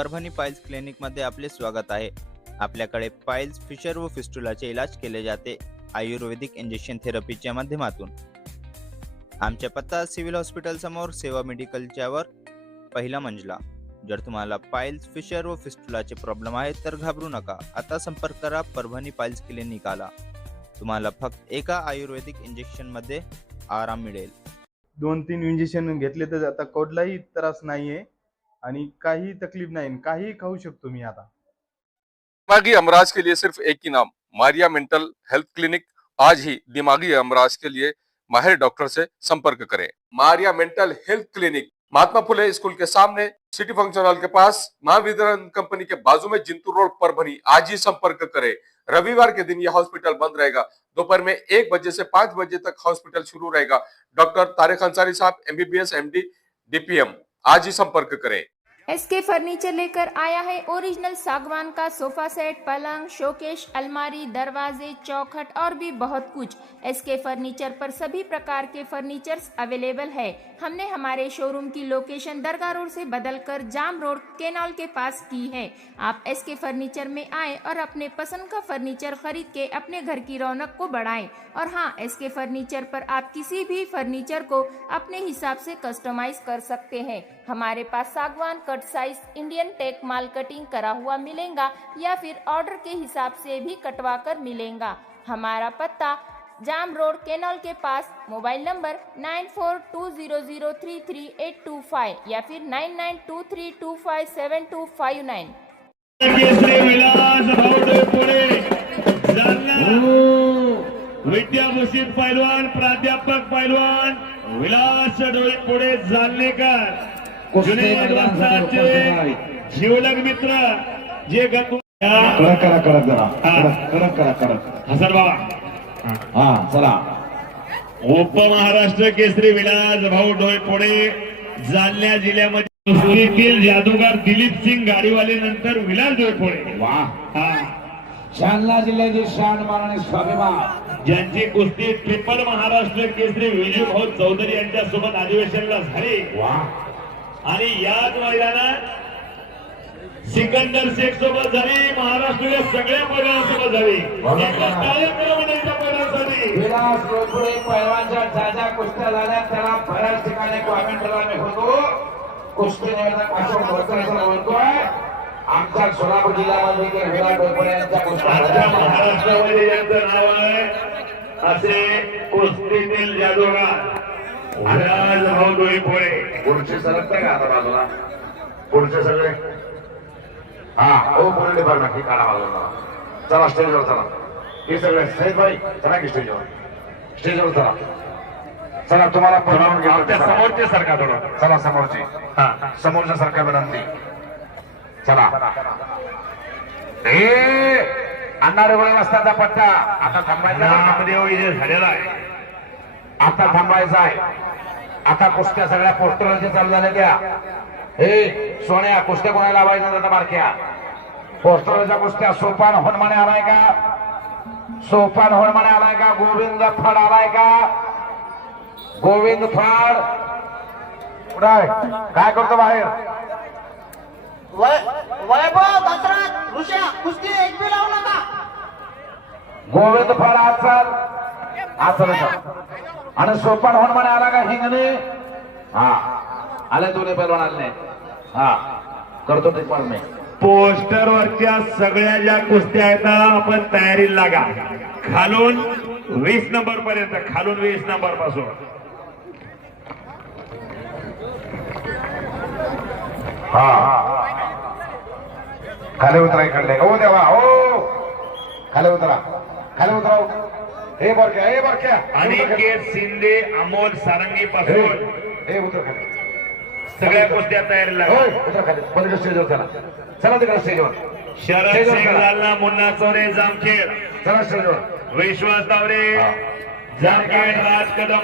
Parbhani piles क्लिनिकमध्ये आपले स्वागत आहे. आपल्याकडे पाइल्स, फिशर व फिस्टुलाचे इलाज केले जाते आयुर्वेदिक इंजेक्शन थेरपीच्या माध्यमातून. आमच्या पत्ता सिव्हिल हॉस्पिटल समोर, सेवा मेडिकलच्या वर, पहिला मंजला. जर तुम्हाला पाइल्स, फिशर व फिस्टुलाचे प्रॉब्लेम आहेत तर घाबरू नका. आता संपर्क करा परभणी पाइल्स क्लिनिकला. तुम्हाला फक्त एका आयुर्वेदिक इंजेक्शनमध्ये आराम मिळेल. 2-3 इंजेक्शन घेतले तर आता कोणलाही त्रास नाहीये आणि काही तकलीफ नाही, काही खाऊ शकतो मी आता. दिमागी अमराज के लिए सिर्फ एक ही नाम, मारिया मेंटल हेल्थ क्लिनिक. आज ही दिमागी अमराज के लिए माहिर डॉक्टर से संपर्क करें. Maria mental health clinic, Mahatma Phule school के सामने, सिटी फंक्शन हॉल के पास, महावितरण कंपनी के बाजू में, जिंतूर रोड, परभणी. आज ही संपर्क करें. रविवार के दिन यह हॉस्पिटल बंद रहेगा. दोपहर में 1 बजे से 5 बजे तक हॉस्पिटल शुरू रहेगा. डॉक्टर तारिक अंसारी साहब, MBBS MD DPM. आज ही संपर्क करें. SK फर्नीचर लेकर आया है ओरिजिनल सागवान का सोफा सेट, पलंग, शोकेश, अलमारी, दरवाजे, चौखट और भी बहुत कुछ. SK फर्नीचर पर सभी प्रकार के फर्नीचर्स अवेलेबल है. हमने हमारे शोरूम की लोकेशन दरगाह रोड से बदलकर जाम रोड केनाल के पास की है. आप SK फर्नीचर में आए और अपने पसंद का फर्नीचर खरीद के अपने घर की रौनक को बढ़ाएं. और हाँ, SK फर्नीचर पर आप किसी भी फर्नीचर को अपने हिसाब से कस्टमाइज कर सकते हैं. हमारे पास सागवान कट साइज इंडियन टेक माल कटिंग करा हुआ मिलेगा या फिर ऑर्डर के हिसाब से भी कटवा कर मिलेगा. हमारा पत्ता जाम रोड केनाल के पास. मोबाइल नंबर 9420033825 या फिर 9923257259. विद्याभूषित पैलवान, प्राध्यापक पैलवान विलास डोईपुढे जालनेकर, जुनेद वंशाचे शिवलग मित्र जे कडक हसन बाबा. हा चला. उपमहाराष्ट्र केसरी विलास भाऊ डोईपुढे जालना जिल्ह्यामध्ये कुस्तीतील जादूगार दिलीप सिंग गाडीवाले, नंतर विलास डोईपुढे. वा. हा, जालना जिल्ह्याची शान मान आणि स्वाभिमान, ज्यांची कुस्ती ट्रिपल महाराष्ट्र केसरी विजू भाऊ चौधरी यांच्या सोबत अधिवेशनला झाली. वा. आणि याच मैदानात सिकंदर शेख सोबत झाली, महाराष्ट्राच्या सगळ्या पैलवानांसोबत झाली. विलास डोईपुढे पैलवानच्या ज्या कुस्त्या झाल्या त्याला बऱ्याच ठिकाणी कॉमेंटला मी होतो. कुस्ती निवेदक अशोक भोसलेचं म्हणतोय आमच्या सोलापूर जिल्ह्यामध्ये विलास डोईपुढे यांच्या कुस्त्या महाराष्ट्रामध्ये यांचं नाव आहे. असे कुस्तीतील जादूगार विलास भाऊ डोईपुढे. पुढचे सरकताय का आता बाजूला? पुढचे सगळे हा हो पुढे बघ ना की काढा बाजूला. चला स्टेजवर चला. हे सगळे सैद भाई चला की स्टेजवर चला. चला तुम्हाला परवानगी आमच्या समोरचे सरकार थोडं. चला समोरची. हा, समोरच्या सरकार विनंती. चला. अण्णा रेवळे वाजताचा पट्टा आता थांबायचा. नामदेव इथे झालेला आहे. आता थांबायचा आहे. आता कुस्त्या सगळ्या पोस्टरचे चालू झाल्या त्या. हे सोन्या कुस्त्या कोणाला लावायच्या आता बारक्या पोस्टरच्या कुस्त्या. सोपान होनमाने आलाय का? सोपान होनमाने आलाय का? गोविंद फड आलाय का? गोविंद फड कुठे काय करतो बाहेर? वैभव दसरात ऋषा कुस्ती एक बी लावू नका. गोविंद फड आचल आणि सोपान होनमाने आला का? हिंगणे हा आले दोन्ही पैलवान आले. हा करतो ते पण मी. पोस्टर वरच्या सगळ्या ज्या कुस्त्या आहेत ना, आपण तयारीला लागा. खालून 20 नंबर पर्यंत, खालून 20 नंबर पासून. हा खाली उतरा इकडले. हो देवा हो खाली उतरा. खाली उतरा. हे बरक्या हे बरक्या. अनिकेत शिंदे, अमोल सारंगी पासून हे उतर खाली. सगळ्या कुस्त्या तयारीला हो लागा. उतर खाली. पलीकडे स्टेजवर चला. चला तिकडे स्टेजवर. शरद सिंग जालना, मुन्ना चौरे जामखेड, चला स्टेजवर. विश्वास तावरे जामखेड, राज कदम.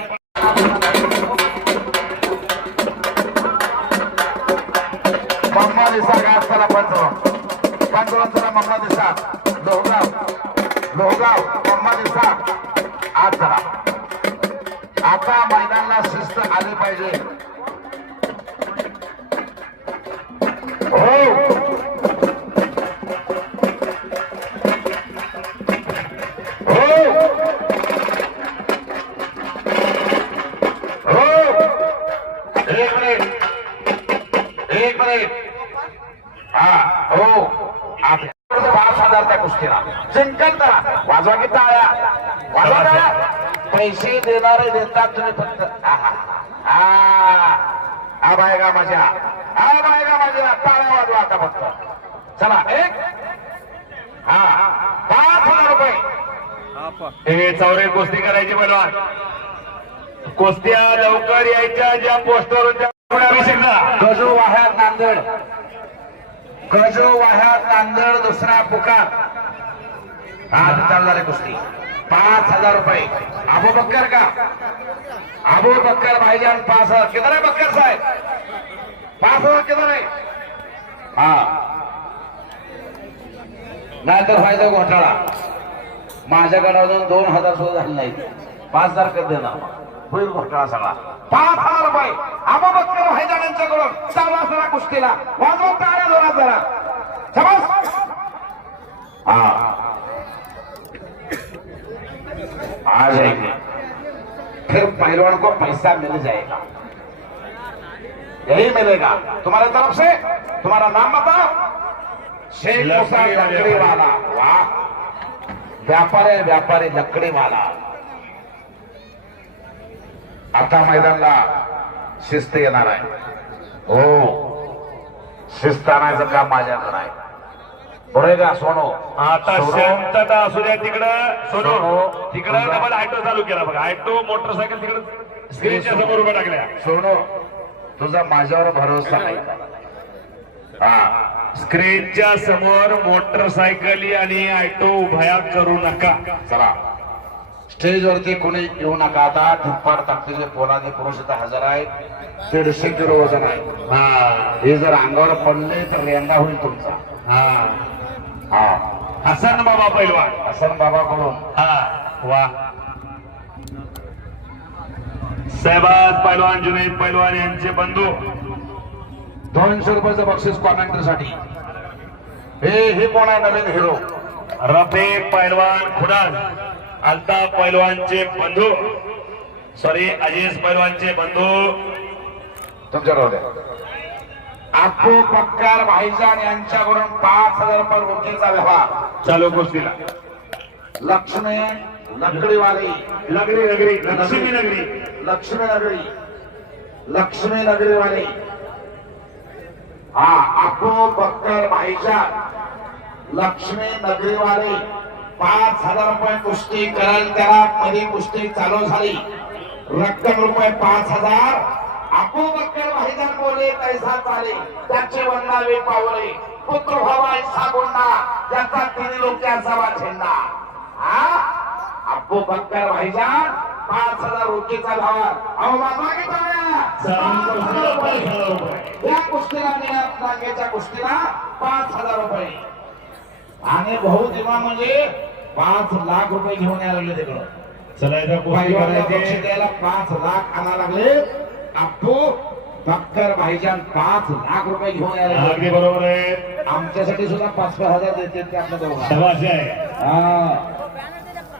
मम्मा दिसा काय चला पंचवण चला. मम्मा दिसा लोहगाव मम्मा दिसा आज चला. आता मैदानाला शिस्त आली पाहिजे. हो हा हो आता 5,000 त्या कुस्तीला जिंकल त्याला वाजवा की टाळ्या वाजवा टाळ्या पैसे देणारे देतात तुम्ही फक्त बायगा माझ्या बायगा माझ्या टाळ्या वाजवा आता फक्त चला एक 5,000 रुपये हे चौरे कुस्ती करायची बलवान कुस्त्या लवकर यायच्या ज्या पोस्टरच्या गजो वाह्यात नांदेड गजो वाह्यात नांदेड दुसरा पुकार आज चालू झाले कुस्ती 5,000 रुपये अबू बक्कर का अबू बक्कर भाईजान 5,000 किधर है बक्कर साहेब 5,000 किधर है नाहीतर फायदा घोटाळा माझ्याकडे अजून 2,000 सुद्धा झाले नाही 5,000 कर देणार होईल घोटाळा सगळा 5,000 रुपये अबू बक्कर भाईजान यांच्याकडून चालू असणारा कुस्तीला वाजवा टाळ्या जोरात जरा शाबास आ जाएंगे फिर पहलवान को पैसा मिल जाएगा यही मिलेगा तुम्हारे तरफ से तुम्हारा नाम बताओ शेख मूसा लकड़ी वाला वाह व्यापारी लकड़ी वाला आता मैदानला शिस्त येणार आहे हो शिस्त आणायचं काम माझ्याकडे आहे बरोबर सोनो आता शांतता असू द्या तिकडं सोनो तिकडं डबल ऑटो चालू केला बघा ऑटो मोटरसायकल तिकडं स्क्रीनच्या समोर उभ्या टाकल्या सोनो तुझा माझ्यावर भरोसा नाही स्क्रीनच्या समोर मोटरसायकली आणि ऑटो उभ्या करू नका चला स्टेजवरती कोणी येऊ नका आता धुप्पाड ताकदीचे पोलादी पुरुष इथं हजर आहे 150 किलो वजन आहे हे जर अंगावर पडले तर रेंगा होईल तुमचा हसन बाबा पैलवान हसन बाबाकडून वा सहबाज पैलवान जुनेद पैलवान यांचे बंधू 200 रुपयाचं बक्षीस कॉमेंटरीसाठी हे कोण आहे नवीन हिरो रफीक पैलवान खुडास अल्ताफ पैलवानचे बंधू सॉरी अजीज पैलवानचे बंधू तुमच्याकडे अबू बक्कर भाईजान यांच्याकडून 5,000 रुपये रोखीचा व्यवहार चालू कुस्तीला लक्ष्मी लकडीवाली लक्ष्मी नगरी लक्ष्मी नगरीवाली अबू बक्कर भाईजान लक्ष्मी नगरीवाली 5,000 रुपये कुस्ती कराल त्याला मध्ये कुस्ती चालू झाली रक्कम रुपये 5,000 अबू बक्कर भाईजान बोले कैसा चाले त्याचे वंदावे पावले पुत्र व्हावा ऐसा गुंडा ज्याचा तिन्ही लोक असावा झेंडा अबू बक्कर भाईजान 5,000 रोखीचा व्यवहार अहो बाबा की या कुस्तीला निळ्या नांगेच्या कुस्तीला 5,000 रुपये आणि बहुदिमा म्हणजे 5 लाख रुपये घेऊन यायला लागले तिकडं द्यायला 5 लाख आणा लागले अप्पू बक्कर भाईजान 5 लाख रुपये घेऊन यायला अगदी बरोबर आहे आमच्यासाठी सुद्धा 5,000 देते ते आपल्या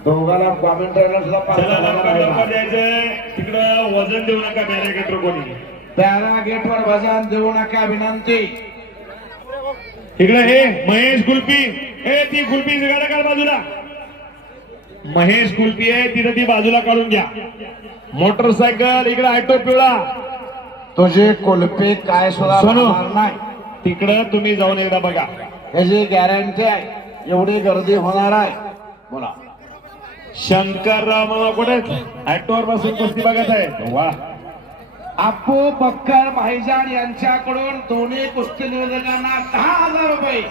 दोघाला कॉमेंटरला सुद्धा 5,000 द्यायचंय तिकडं वजन देऊ नका बॅरिगेटर कोणी पॅरागेटवर वजन देऊ नका विनंती इकडे हे महेश कुल्फी हे ती कुल्फी गाड्या काढ बाजूला महेश कुल्फी आहे तिथं ती बाजूला काढून घ्या मोटरसायकल इकडे ऑटो पिवळा तुझे कुल्फी काय सुद्धा नाही तिकडं तुम्ही जाऊन एकदा बघा याची गॅरंटी आहे एवढी गर्दी होणार आहे बोला शंकरराव कुठे ऑटोवर बसून कुस्ती बघत आहे वा अप्पू बक्कर भाईजान यांच्याकडून दोन्ही कुस्ती निवेदकांना 10,000 रुपये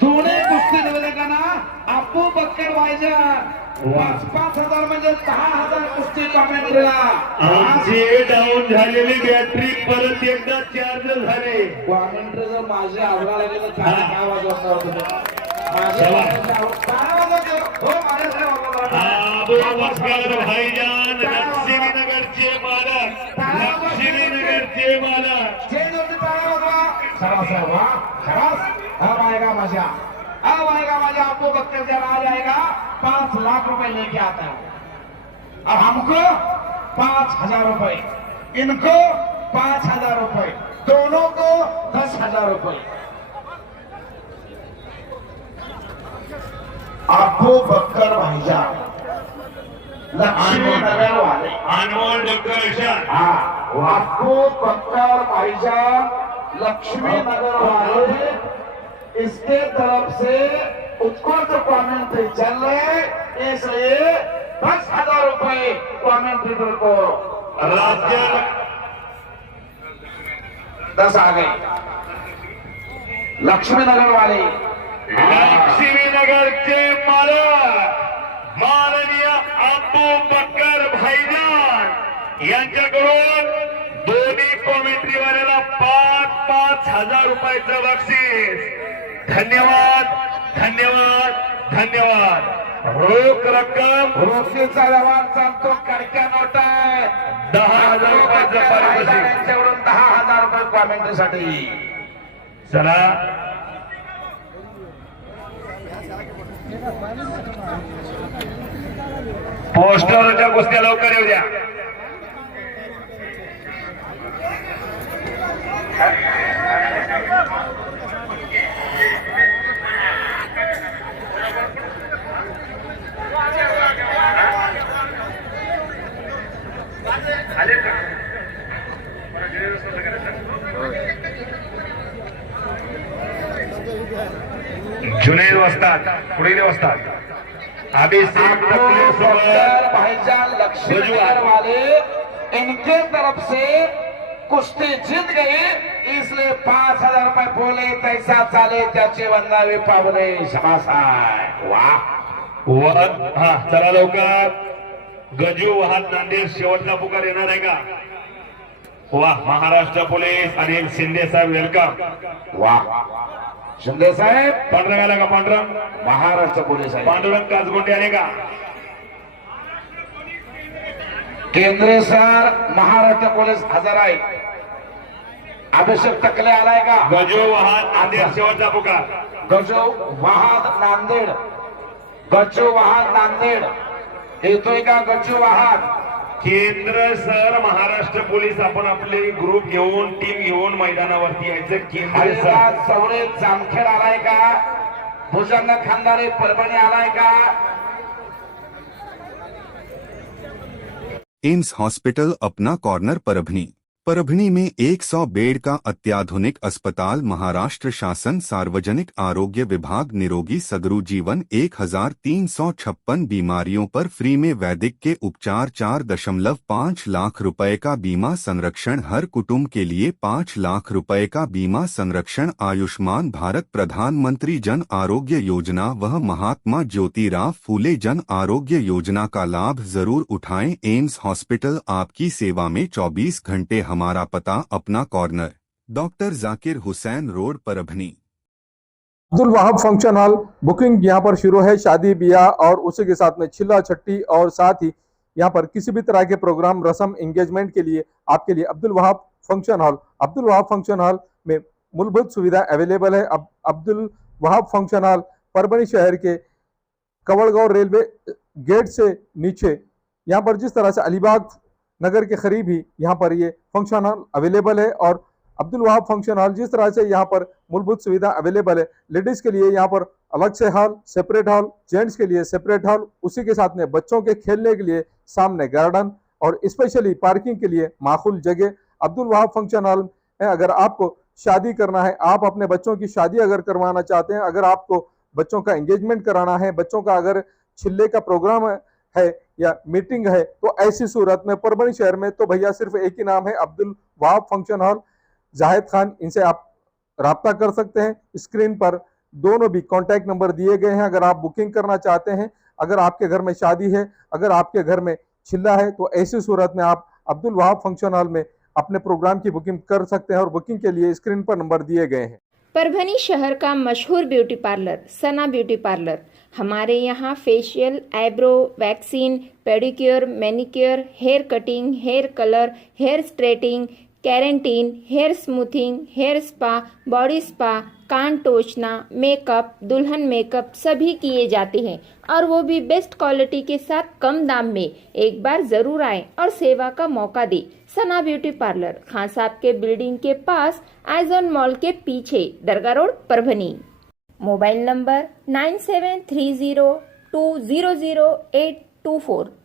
दोन्ही कुस्ती निवेदकांना अप्पू बक्कर भाईजान 5,000 म्हणजे 10,000 कुस्ती कॉमेंटरीला आमची डाऊन झालेली बॅटरी परत एकदा चार्ज झाले कॉमेंटरी जर माझ्या आवडायला गेलं काय वाजवणार अबू बक्कर भाईजान लक्ष्मीनगरचे मालक लक्ष्मीनगरचे मालक अब आएगा मजा आपको बक्कर जब आ जाएगा 5 लाख रुपए लेके आता है अब हमको 5,000 रुपए इनको 5,000 रुपए दोनों को 5,000 रुपये. अबू बकर भाईजान लक्ष्मी नगर वाले. अनमोल डॉक्टर इशान. हाँ, अबू बकर भाईजान लक्ष्मी नगर वाले, इसके तरफ से उत्कृष्ट कॉमेंट्री चल रहे, इसलिए 10,000 रुपये कॉमेंट्रेटर को. राज्य 10 आ गए. लक्ष्मी नगर वाले, लक्ष्मीनगरचे मालक माननीय अबू बकर भाईजान यांच्याकडून दोन्ही कॉमेंट्री वाल्याला 5,000 रुपयाचं बक्षीस. धन्यवाद धन्यवाद धन्यवाद. रोख रक्कम रोखीचा व्यवहार चालतो. कडक्या नोट आहे. 10,000 रुपयाचं पारितोषिक. 10,000 रुपये कॉमेंट्रीसाठी. चला पोस्टरच्या कुस्त्या लवकर येऊ द्या. जुनेद वस्ताद पुढे वस्ताद अभिषेक भाईजान लक्ष्मी नगर वाले, इनके तरफ से कुश्ती जीत गई, इसलिए 5,000 रुपये बोले. तैसा चाले त्याचे वंदावे पावले. शबास आहे. वाह. हा चला लवकर. गजू वाहत नांदेड शेवटचा पुकार येणार आहे का? वा महाराष्ट्र पोलीस अनिल शिंदे साहेब वेलकम. वाह. शिंदे साहेब पांढरंग आला का? पांढरंग महाराष्ट्र पोलीस आहे. पांडुरंग काचगोंडे आले का? केंद्रे सर महाराष्ट्र पोलीस हजर आहे. अभिषेक टकले आलाय का? गजू वाहत नांदेड शेवटचा पुकार. गजो वाहन नांदेड. गजो वाहन नांदेड येतोय का? गजो वाहन केंद्र सर महाराष्ट्र पोलीस आपण आपले ग्रुप घेऊन टीम घेऊन मैदानावरती यायचं. केंद्र सर हरिराज चौरे जामखेड आलाय का? भुजंग खानदारी परभणी आलाय का? एम्स हॉस्पिटल अपना कॉर्नर परभनी. परभनी में 100 बेड का अत्याधुनिक अस्पताल. महाराष्ट्र शासन सार्वजनिक आरोग्य विभाग निरोगी सदरू जीवन. 1,356 बीमारियों पर फ्री में वैदिक के उपचार. 4.5 लाख रुपए का बीमा संरक्षण. हर कुटुंब के लिए 5 लाख रुपए का बीमा संरक्षण. आयुष्मान भारत प्रधानमंत्री जन आरोग्य योजना व महात्मा ज्योतिराव फूले जन आरोग्य योजना का लाभ जरूर उठाएं. एम्स हॉस्पिटल आपकी सेवा में 24 घंटे. हमारा पता Apna corner, doctor Zakir Hussain road, Parbhani. Abdul Wahab function hall booking यहाँ पर शुरू है. शादी ब्याह और उसी के साथ में छिल्ला छट्टी और साथ ही यहाँ पर किसी भी तरह के प्रोग्राम रस्म एंगेजमेंट के लिए आपके लिए Abdul Wahab function hall. Abdul Wahab function hall में मूलभूत सुविधा अवेलेबल है. अब अब्दुल वहाब फंक्शन हॉल परभनी शहर के कवड़गांव रेलवे गेट से नीचे, यहाँ पर जिस तरह से अलीबाग नगर के करीब ही यहाँ पर ये फंक्शन हॉल अवेलेबल है. और अब्दुल वहाब फंक्शन हॉल जिस तरह से यहाँ पर मूलभूत सुविधा अवेलेबल है, लेडीज के लिए यहाँ पर अलग से हॉल, सेपरेट हॉल, जेंट्स के लिए सेपरेट हॉल, उसी के साथ में बच्चों के खेलने के लिए सामने गार्डन और स्पेशली पार्किंग के लिए माकूल जगह अब्दुल वहाब फंक्शन हॉल है. अगर आपको शादी करना है, आप अपने बच्चों की शादी अगर करवाना चाहते हैं, अगर आपको बच्चों का एंगेजमेंट कराना है, बच्चों का अगर छिल्ले का प्रोग्राम है या मीटिंग है, तो ऐसी सूरत में परभनी शहर में तो भैया सिर्फ एक ही नाम है, अब्दुल वहाब फंक्शन हॉल, जाहिद खान. इनसे आप राब्ता कर सकते हैं. स्क्रीन पर दोनों भी कॉन्टैक्ट नंबर दिए गए हैं. अगर आप बुकिंग करना चाहते हैं, अगर आपके घर में शादी है, अगर आपके घर में छिल्ला है, तो ऐसी सूरत में आप अब्दुल वहाब फंक्शन हॉल में अपने प्रोग्राम की बुकिंग कर सकते हैं. और बुकिंग के लिए स्क्रीन पर नंबर दिए गए हैं. परभनी शहर का मशहूर beauty parlour Sana beauty parlour. हमारे यहाँ facial, eyebrow, waxing, pedicure, manicure, hair cutting, hair colour, hair straightening, keratin, hair smoothing, hair spa, body spa, कान टोचना, मेकअप, दुल्हन मेकअप सभी किए जाते हैं और वो भी बेस्ट क्वालिटी के साथ कम दाम में। एक बार जरूर आएं और सेवा का मौका दें। सना ब्यूटी पार्लर, खान साहब के बिल्डिंग के पास, आइजॉन मॉल के पीछे, Dargah road, Parbhani. Mobile number 9730200824।